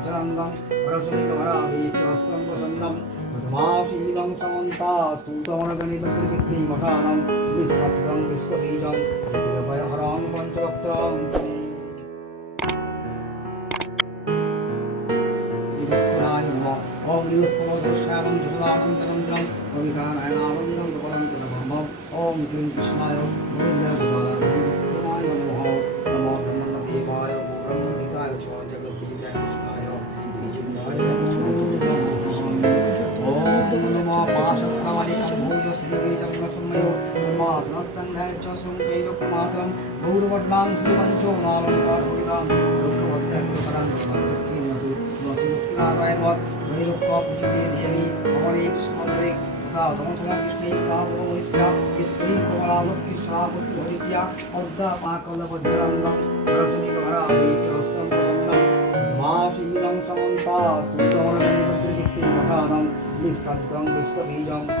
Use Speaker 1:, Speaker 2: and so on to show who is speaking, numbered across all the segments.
Speaker 1: वज्राङ्गं वरसुनिकवराभीत्यवस्त्रं प्रसन्नं प्रथमाशीलं समन्तास्तूतमणगणितकृतिमठानं विश्वत्कं विश्वबीजं विपुलभयहरां पञ्चवक्त्रां ओम निरुत्तमोदृश्यामं जगदानं जगन्त्रं कविकानायणानन्दं कपलं कृतभमं ॐ क्लीं कृष्णाय भट्टां श्रीपञ्चोनालङ्कारभूतां लोकवद्याङ्कुकराङ्कुकान्तु तुलसीमुक्तिनारायणवत् वैदुक्तापूजिते देवी कमले सुमन्त्रे तथा दंशना कृष्णे स्वामोहिष्ठा ईश्वरी कोमलामुक्ति स्वामुक्तिहरित्या औद्धापाकलभद्राङ्गं सरस्वतीकरावीतिरस्तं प्रसन्नं माशीलं समन्ता स्तुतमरसनिशक्तिमठानं निःशब्दं विश्वबीजम्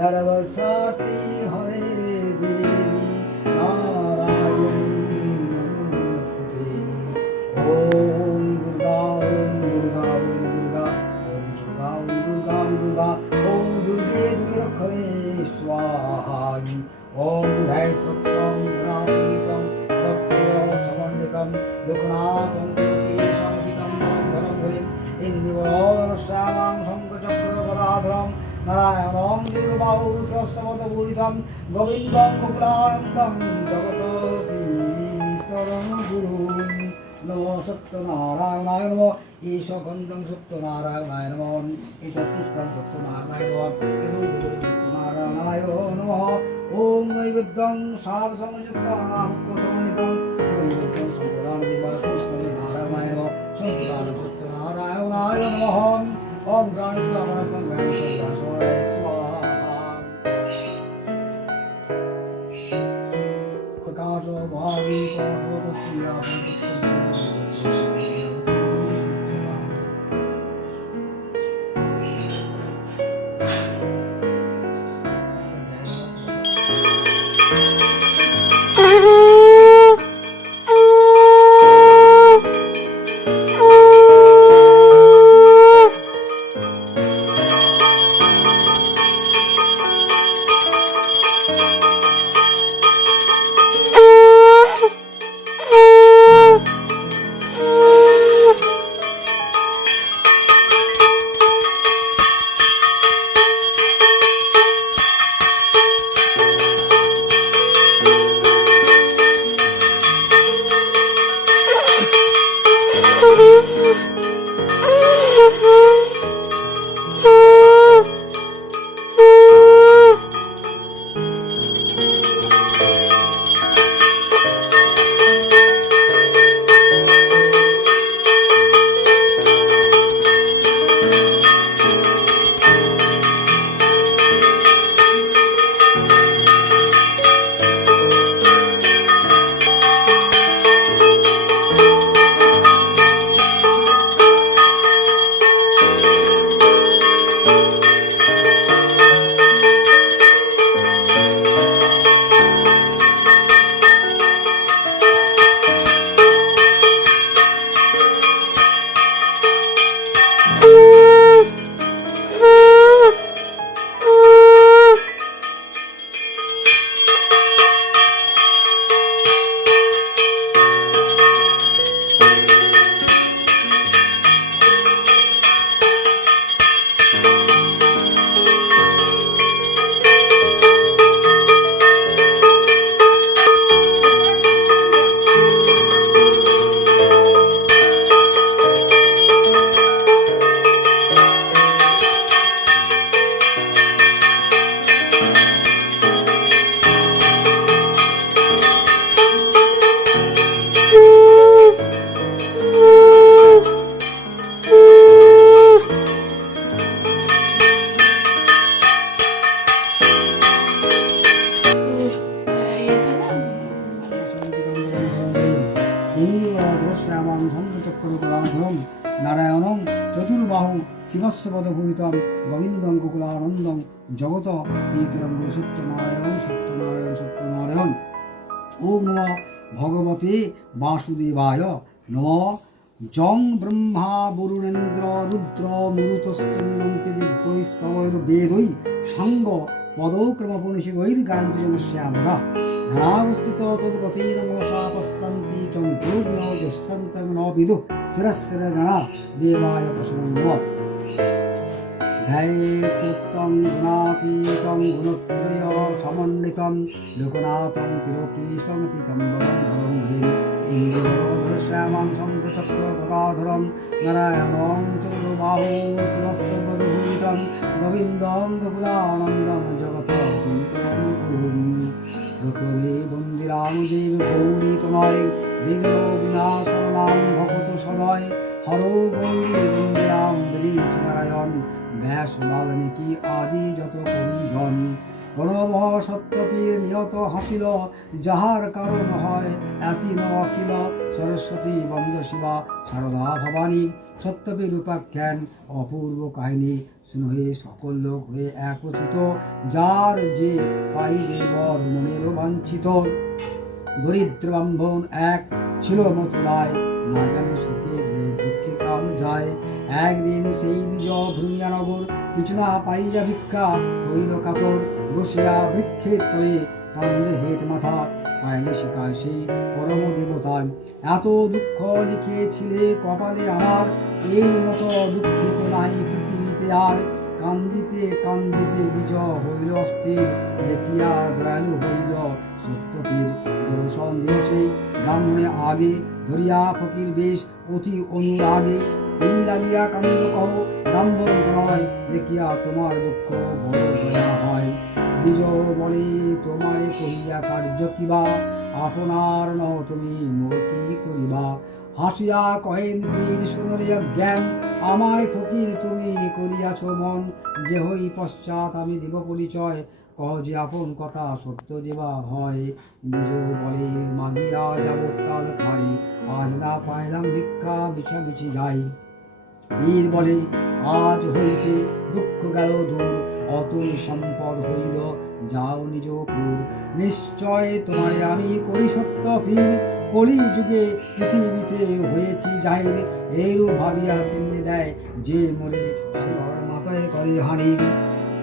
Speaker 1: সর্বসাথী হরে দেবী, নারায়ণ নমস্তুতে ওম দুর্গা ওম দুর্গা ওম দুর্গা ওম দুর্গা ওম দুর্গা ওম দুর্গা, ওম ইন্দিবর শ্যামাং, শঙ্খচক্র, গদাধরম নারায়ণ অং দেববাহু সরস্বত বুড়িধম গোবিন্দং গোপলানন্দং জগত পিতরং গুরু। নমো সত্যনারায়ণায় নম। ঈশ গন্ধং সত্যনারায়ণায় নম। এই চতুষ্পং সত্যনারায়ণ সত্যনারায়ণায় নম। ওম নৈবেদ্যং সাধ সংযুক্ত অনাহুক্ত সমন্বিতং নৈবেদ্যং সম্প্রদান দেবাস্তু নারায়ণায় সত্যনারায়ণায় নম। 我干啥？我来上班，上班耍耍。我刚说，我刚说，这血压不正常。Mm-hmm. পদভূমিতম গোবিন্দং কুকুলানন্দং জগত পিতরং গুরু সত্যনারায়ণ সত্যনারায়ণ। সত্যনারায়ণ ওম নম ভগবতে বাসুদেবায় নম। জং ব্রহ্মা বরুণেন্দ্র রুদ্র মরুতশ্চিন্নন্তি দিব্যৈস্তবৈর বেদৈ সাঙ্গ পদক্রমপনিষিগৈর গায়ন্তি শ্যামরা ধনাবস্থিত তদ্গতৈর মনসা পশ্যন্তি চং যোগ্ন যশন্तं ন বিদু শিরস্সির গণা দেবায় তস্मै নমঃ। ধ্যায়সূত্রং গুণাতীতং গুণত্রয় সমন্বিতম লোকনাথং তিরোকেশং পিতম্বরং ধরং হরিম ইন্দ্রধর শ্যামাং সংকৃতপ্র গদাধরম নারায়ণং চৌরবাহু শিবস্ব বধূতম গোবিন্দং গোকুলানন্দম জগত রতনে বন্দিরাম দেব গৌরী তনয় বিঘ্ন বিনাশরণাম ভগত সদয় হর গৌরী বন্দিরাম ব্যাস বাল্মীকি আদি যত করিজন প্রণব সত্যপীর নিয়ত হাসিল যাহার কারণ হয় এতি ন অখিল সরস্বতী বন্দ সারদা ভবানী সত্যপীর উপাখ্যান অপূর্ব কাহিনী শুনহে সকল লোক হয়ে একচিত যার যে পাইবে বর মনের বাঞ্ছিত দরিদ্র ব্রাহ্মণ এক ছিল মথুরায় না জানে সুখের দেশ দুঃখে কাল যায় একদিন সেই নিজ ভূমিয়ানগর কিছু না পাইয়া ভিক্ষা হইল কাতর বসিয়া বৃক্ষের তলে কান্দে হেট মাথা, পায়নি শিকায় সেই পরম দেবতায় এত দুঃখ লিখিয়েছিলে কপালে আমার এই মতো দুঃখিত নাই পৃথিবীতে আর, কান্দিতে কান্দিতে বিজ হইল অস্থির দেখিয়া দয়ালু হইল সত্যপীর দর্শন সেই ব্রাহ্মণে আগে ধরিয়া ফকির বেশ অতি অনুরাগে। এই লাগিয়া কান্দ কহ ব্রাহ্মণ দেখিয়া তোমার দুঃখ বড় হয়। দ্বিজ বলে তোমারে কহিয়া কার্য কিবা? আপনার ন তুমি মোর কি করিবা? হাসিয়া কহেন বীর সুন্দরিয়া জ্ঞান আমায় ফকির, তুমি করিয়াছ মন, যে হই পশ্চাৎ আমি দিব পরিচয়। কহ যে আপন কথা সত্য যেবা হয়, নিজ বলে মাগিয়া যাবৎকাল খাই। আজ না পাইলাম ভিক্ষা মিছামিছি যাই। বীর বলে, আজ হইতে দুঃখ গেল দূর, অতুল সম্পদ হইল, যাও নিজ পুর নিশ্চয় তোমারে আমি করি সত্য ফির কলি যুগে পৃথিবীতে হয়েছি জাহির। এইরূপ ভাবিয়া সিন্নি দেয়, যে মরে সে ঘর মাথায় করে হানি।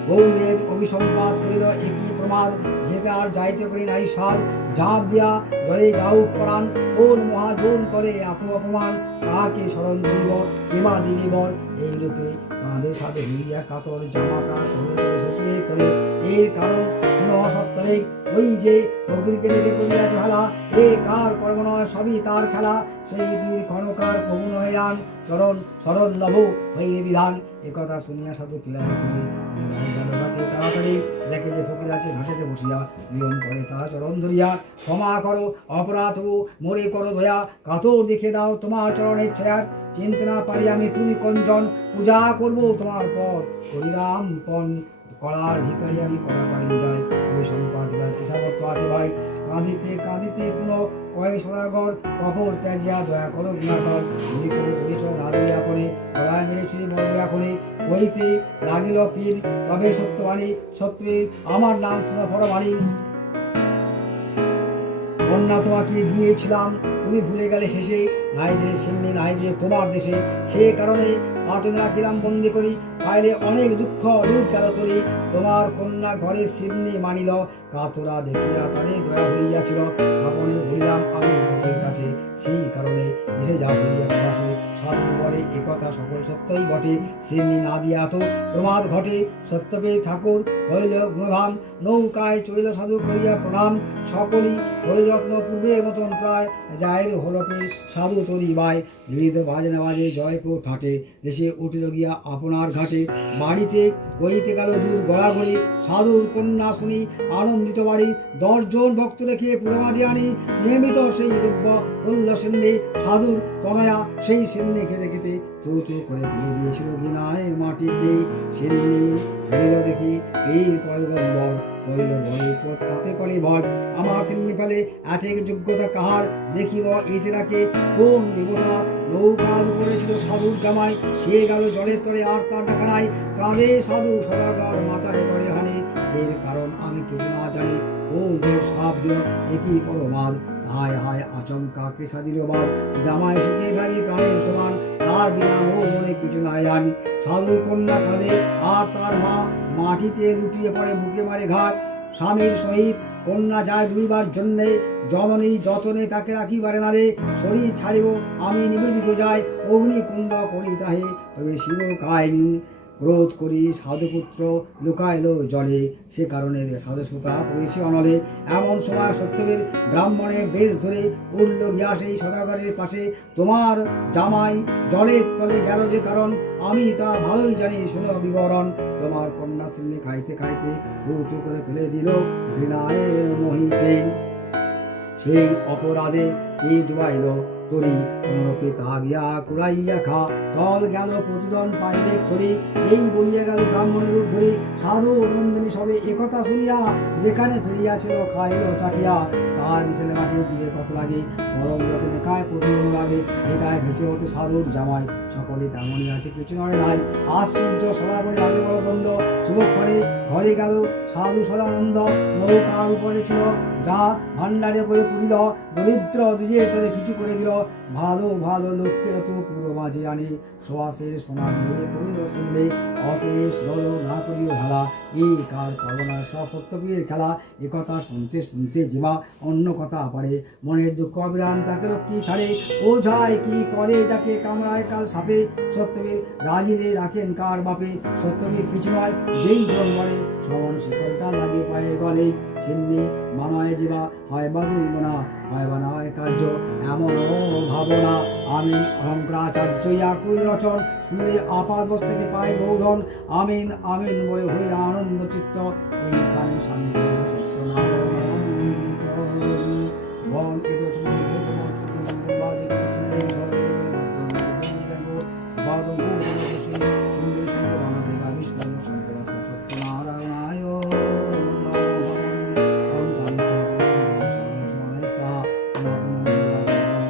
Speaker 1: বৌদেব অভিসম্পাদ করিল, একই প্রমাদ যেতে আর যাইতে করি নাই সার। ঝাঁপ দিয়া জলে যাও প্রাণ, কোন মহাজন করে এত অপমান? কাকে স্মরণ করিব? কেবা দিবে বর এই রূপে কাঁধে সাথে হইয়া কাতর জামা কার করে করে এর কারণ কোন অসত্য নেই ওই যে ফকিরকে দেখে করিয়াছ হেলা এ কার কর্ম নয়, সবই তার খেলা। সেই বীর ক্ষণকার প্রভু নয় আন চরণ শরণ লভ হইলে বিধান। একথা শুনিয়া সাধু তুমি তাড়াতাড়ি বসিয়া করে। তাহা চরণ ধরিয়া ক্ষমা করো, অপরাধ করো দেখে দাও তোমার চরণের না পারি আমি তুমি পূজা করব তোমার পর হরিরাম পণ কড়ার ভিখারি আমি কড়া পাইলে যাই ওই সম্পাদ ভাই আছে ভাই। কাঁদিতে কাঁদিতে সদাগর কপর ত্যাজিয়া দয়া করো গুণাকর। যদি করে করেছ না দিয়া করে কইতে লাগিল পীর, তবে সত্যবাণী, সত্যের আমার নাম শুনে পরবাণী। কন্যা তোমাকে দিয়েছিলাম, তুমি ভুলে গেলে শেষে। নাই দিলে সেমনি, নাই দিলে তোমার দেশে। সে কারণে আটনে রাখিলাম বন্দি করি পাইলে অনেক দুঃখ লুট গেল তরি। তোমার কন্যা ঘরে সিমনি মানিল, কাতরা দেখিয়া তারে দয়া হইয়াছিল। স্বপনে ভুলিলাম আমি পথের কাছে সেই কারণে এসে যা হইয়া আসে সাধু বলে একথা সকল সত্যই বটে। সিমনি না দিয়া তো প্রমাদ ঘটে। সত্যপে ঠাকুর হইল গুণধাম, নৌকায় চলিল সাধু করিয়া প্রণাম। সকলই যত্ন পূর্বের মতন প্রায় যায়ের হলপে সাধু তরি বাই বিবিধ বাজে না বাজে জয়পুর ঘাটে দেশে উঠিল গিয়া আপনার ঘাটে। বাড়িতে কইতে গেল দুধ গড়াগড়ি, সাধুর কন্যা শুনি আনন্দিত বাড়ি, দশজন ভক্ত রেখে পুরো মাঝে আনি। নিয়মিত সেই দ্রব্য কল্ল সিন্ধে সাধুর তনয়া, সেই সিন্ধে খেতে খেতে তু তু করে ফেলে দিয়েছিল গিনায় মাটিতে। সিন্ধি হারিল দেখি এই পয়গম্বর বড় পথ কাপে কলে ভর আমার সিমনি ফলে এথিক যোগ্যতা কাহার? দেখিব এসেরাকে কোন দেবতা? নৌকার উপরে ছিল সাধুর জামাই। সে গেল জলের তলে আর তার দেখা নাই। কাঁধে সাধু সদাগর, মাথায় করে হানে। এর কারণ আমি কিছু না জানি। ও দেব সাপ দিল একই পরমাদ? হায় হায়, আচমকা পেশা দিল বাদ জামাই সুখে ভাবি প্রাণের সমান। তার বিনা মনে কিছু নাই আন সাধুর কন্যা কাঁদে আর তার মা মাটিতে লুটিয়ে পড়ে, বুকে মারে ঘাট। স্বামীর সহিত কন্যা যায় দুইবার জন্যে জননী যতনে তাকে রাখিবারে নারে। শরীর ছাড়িব, আমি নিবেদিত যাই, অগ্নিকুণ্ড করি তাহে, তবে শিব কাইন ক্রোধ করি সাধুপুত্র, লুকাইল জলে। সে কারণে সাধুসুতা প্রবেশী অনলে। এমন সময় সত্যবীর ব্রাহ্মণে বেশ ধরে উঠল গিয়া সেই সদাগরের পাশে। তোমার জামাই জলের তলে গেল যে কারণ, আমি তা ভালোই জানি, শুনো বিবরণ। তোমার কন্যা সিল্লি খাইতে খাইতে তু করে ফেলে দিল, ঘৃণায় মোহিতে। সেই অপরাধে এই ডুবাইল, তরি অনুরূপে তা গিয়া কুড়াইয়া খা। তল গেল প্রতিদন পাইবে তরি, এই বলিয়া গেল ব্রাহ্মণের রূপ ধরে। সাধু নন্দিনী সবে একথা শুনিয়া যেখানে ফিরিয়াছিল খাইল চাটিয়া তার মিশেলে মাটি জীবে কত লাগে? গরম যতনে খায়, প্রতিদিন লাগে। এটাই ভেসে ওঠে সাধুর জামাই। সকলে তেমনই আছে, কিছু নয় নাই আশ্চর্য সদা সদাবনে লাগে বড় দ্বন্দ্ব। শুভক্ষণে করে ঘরে গেল সাধু সদানন্দ। নৌকার উপরে ছিল যা ভান্ডারে করে পুরিল দরিদ্র নিজের তরে কিছু করে দিল। ভালো ভালো লোককে তো পুরো মাঝে আনে। সোয়াশের সোনা দিয়ে করিল সিন্ধে অতএব শ্রল না করিও ভালা। এই কার করোনা সব সত্যবীরের খেলা। এ কথা শুনতে শুনতে জীবা অন্য কথা পারে। মনের দুঃখ অবিরাম তাকে রক্ষী ছাড়ে। ও যায় কি করে যাকে কামড়ায় কাল সাপে। সত্যবীর রাজিদে রাখেন কার বাপে। সত্যবীর কিছু নয়, যেই জন বলে। শ্রবণ শিকলতা লাগে পায়ে গলে। সিন্নি মানায় জীবা হয় বা দুই মোনা হয় বা না হয় কার্য এমন ভাবনা। আমিন অহংকারাচার্য আকুল রচন শুনে আপাত থেকে পাই বৌধন। আমিন আমিন বলে হয়ে আনন্দ চিত্ত, এই কানে সাঙ্গ সত্য নারায়ণ বল বাদম